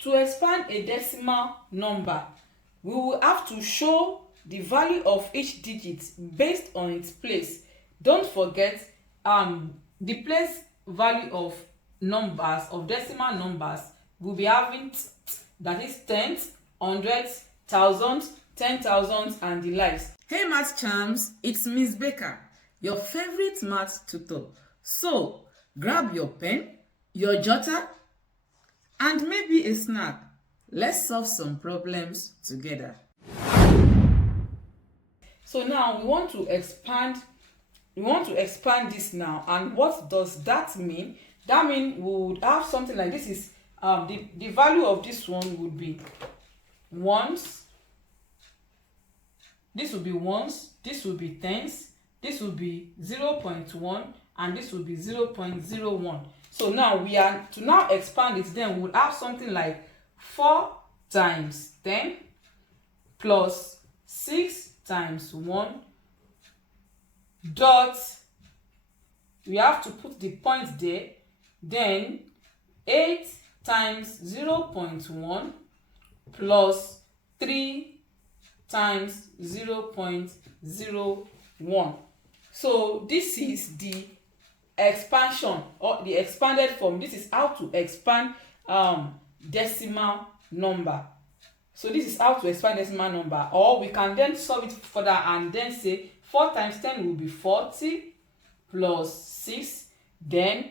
To expand a decimal number, we will have to show the value of each digit based on its place. Don't forget, the place value of numbers, of decimal numbers, will be having that is tenths, hundreds, thousands, 10,000 and the likes. Hey math charms, it's Miss Becca, your favorite math tutor. So grab your pen, your jotter, and maybe a snack. Let's solve some problems together. So now we want to expand this now. And what does that mean? That means we would have something like this. Is the value of this one would be ones. This will be ones, this will be tens, this will be 0.1, and this will be 0.01. So now we are to now expand it. Then we would have something like 4 times 10 plus 6 times 1 dot, we have to put the point there, then 8 times 0.1 plus 3 times 0.01. So this is the expansion or the expanded form. This is how to expand decimal number. So this is how to expand decimal number. Or we can then solve it further and then say 4 times 10 will be 40 plus 6, then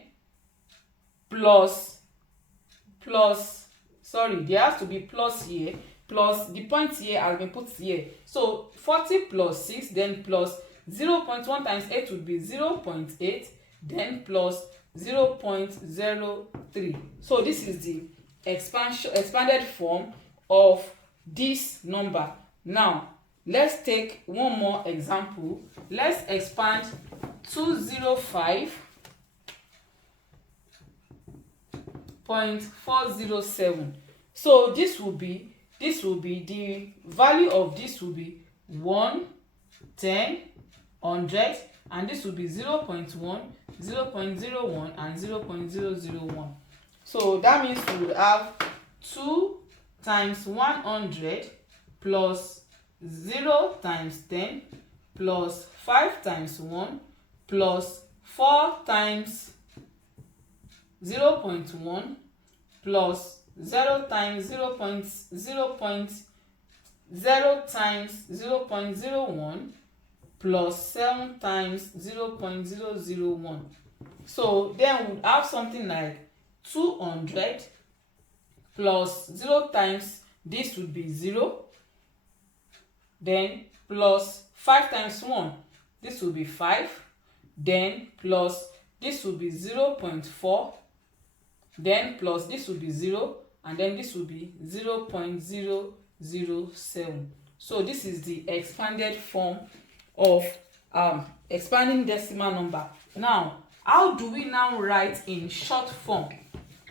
sorry, there has to be plus here, plus the point here has been put here. So 40 plus 6, then plus 0.1 times 8 would be 0.8, then plus 0.03. So this is the expanded form of this number. Now let's take one more example. Let's expand 205.407. So this will be the value of this will be 1, 10, 100, and this will be 0.1, 0.01, and 0.001. So that means we will have 2 times 100 plus 0 times 10 plus 5 times 1 plus 4 times 0.1 plus 0 times 0 times 0.01 plus 7 times 0.001. So then we would have something like 200 plus 0 times this would be 0, then plus 5 times 1, this will be 5, then plus this will be 0.4, then plus this will be 0, and then this will be 0.007. So this is the expanded form of expanding decimal number. Now, how do we now write in short form?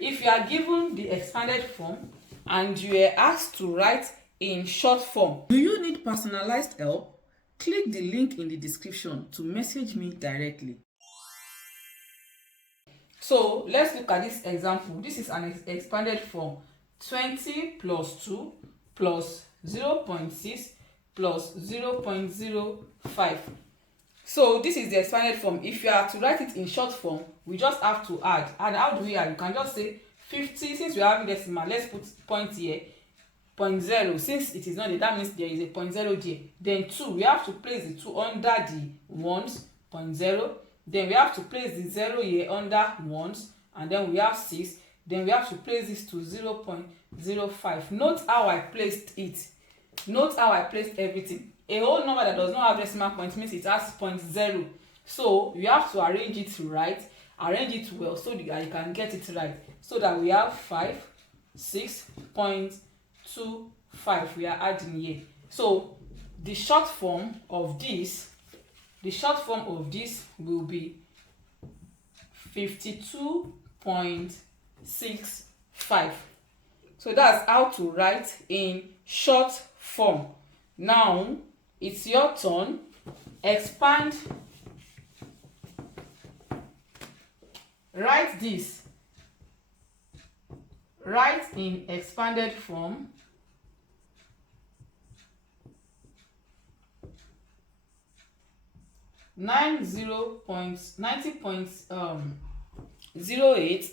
If you are given the expanded form and you are asked to write in short form, do you need personalized help? Click the link in the description to message me directly. So let's look at this example. This is an expanded form. 20 plus 2 plus 0.6 plus 0.05. So this is the expanded form. If you are to write it in short form, we just have to add. And how do we add? You can just say 50. Since we are having decimal, let's put point here. 0.0. Since it is not there, that means there is a 0.0 there. Then 2, we have to place the 2 under the ones, 0.0. Then we have to place the 0 here under ones, and then we have 6. Then we have to place this to 0.05. Note how I placed it. Note how I placed everything. A whole number that does not have decimal point means it has 0.0. So you have to arrange it right, arrange it well so that you can get it right. So that we have 6.25 we are adding here. So the short form of this will be 52.65. So that's how to write in short form. Now it's your turn. Expand. write in expanded form .90.08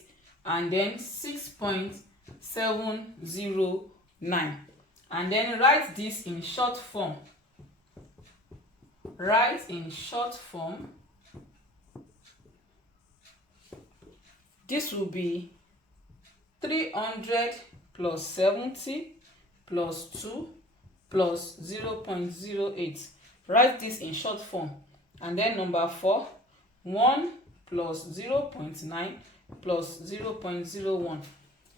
and then 6.709, and then write this in short form. Write in short form. This will be 300 plus 70 plus 2 plus 0.08. Write this in short form. And then number 4, 1 plus 0.9 plus 0.01.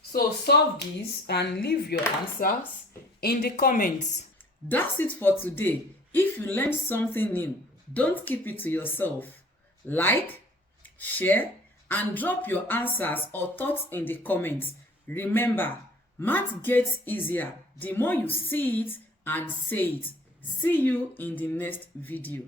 So solve this and leave your answers in the comments. That's it for today. If you learned something new, don't keep it to yourself. Like, share, and drop your answers or thoughts in the comments. Remember, math gets easier the more you see it and say it. See you in the next video.